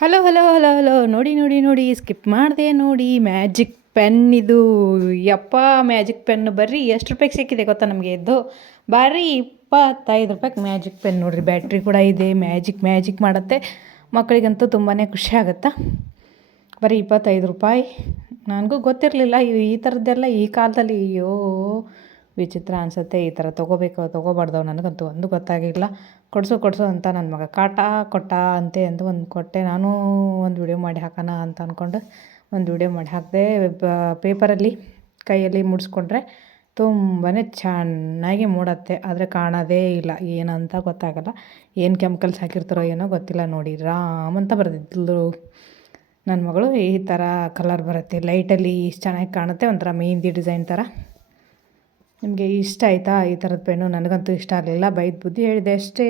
Hello hello hello hello, ನೋಡಿ ನೋಡಿ ನೋಡಿ ಸ್ಕಿಪ್ ಮಾಡಿದೆ ನೋಡಿ ಮ್ಯಾಜಿಕ್ ಪೆನ್ ಇದು. ಯಪ್ಪ ಮ್ಯಾಜಿಕ್ ಪೆನ್ ಬರ್ರಿ, ಎಷ್ಟು ರೂಪಾಯಿಗೆ ಸಿಕ್ಕಿದೆ ಗೊತ್ತಾ ನಮಗೆ ಇದು ಬಾರಿ ಇಪ್ಪತ್ತೈದು ರೂಪಾಯಿಗೆ ಮ್ಯಾಜಿಕ್ ಪೆನ್ ನೋಡಿರಿ ಬ್ಯಾಟ್ರಿ ಕೂಡ ಇದೆ ಮ್ಯಾಜಿಕ್ ಮ್ಯಾಜಿಕ್ ಮಾಡುತ್ತೆ. ಮಕ್ಕಳಿಗಂತೂ ತುಂಬಾ ಖುಷಿ ಆಗುತ್ತಾ? ಬರೀ ಇಪ್ಪತ್ತೈದು ರೂಪಾಯಿ. ನನಗೂ ಗೊತ್ತಿರಲಿಲ್ಲ, ಈ ಥರದ್ದೆಲ್ಲ ಈ ಕಾಲದಲ್ಲಿ, ಅಯ್ಯೋ. ವಿಚಿತ್ರ ಅನಿಸುತ್ತೆ, ಈ ಥರ ತೊಗೋಬೇಕು, ತೊಗೋಬಾರ್ದು ನನಗಂತೂ ಒಂದು ಗೊತ್ತಾಗಿಲ್ಲ. ಕೊಡಿಸು ಕೊಡಿಸು ಅಂತ ನನ್ನ ಮಗ, ಕಾಟ ಕೊಟ್ಟ ಅಂತೆ ಅಂತ ಒಂದು ಕೊಟ್ಟೆ. ನಾನು ಒಂದು ವಿಡಿಯೋ ಮಾಡಿ ಹಾಕೋಣ ಅಂತ ಅಂದ್ಕೊಂಡು ಒಂದು ವಿಡಿಯೋ ಮಾಡಿ ಹಾಕಿದೆ ಪೇಪರಲ್ಲಿ ಕೈಯಲ್ಲಿ ಮುಡಿಸ್ಕೊಂಡ್ರೆ ತುಂಬಾ ಚೆನ್ನಾಗಿ ಮೂಡತ್ತೆ. ಆದರೆ ಕಾಣೋದೇ ಇಲ್ಲ, ಏನಂತ ಗೊತ್ತಾಗಲ್ಲ. ಏನು ಕೆಮಿಕಲ್ಸ್ ಹಾಕಿರ್ತಾರೋ ಏನೋ ಗೊತ್ತಿಲ್ಲ ನೋಡಿ, ರಾಮ್ ಅಂತ ಬರೆದಿದ್ಲು. ನನ್ನ ಮಗಳು ಈ ಥರ ಕಲರ್ ಬರುತ್ತೆ. ಲೈಟಲ್ಲಿ ಇಷ್ಟು ಚೆನ್ನಾಗಿ ಕಾಣುತ್ತೆ, ಒಂಥರ ಮೆಹಂದಿ ಡಿಸೈನ್ ಥರ ನಿಮಗೆ ಇಷ್ಟ ಆಯಿತಾ ಈ ಥರದ ಪೆನ್ನು? ನನಗಂತೂ ಇಷ್ಟ ಆಗಲಿಲ್ಲ. ಬೈದು ಬುದ್ಧಿ ಹೇಳಿದೆ ಅಷ್ಟೇ.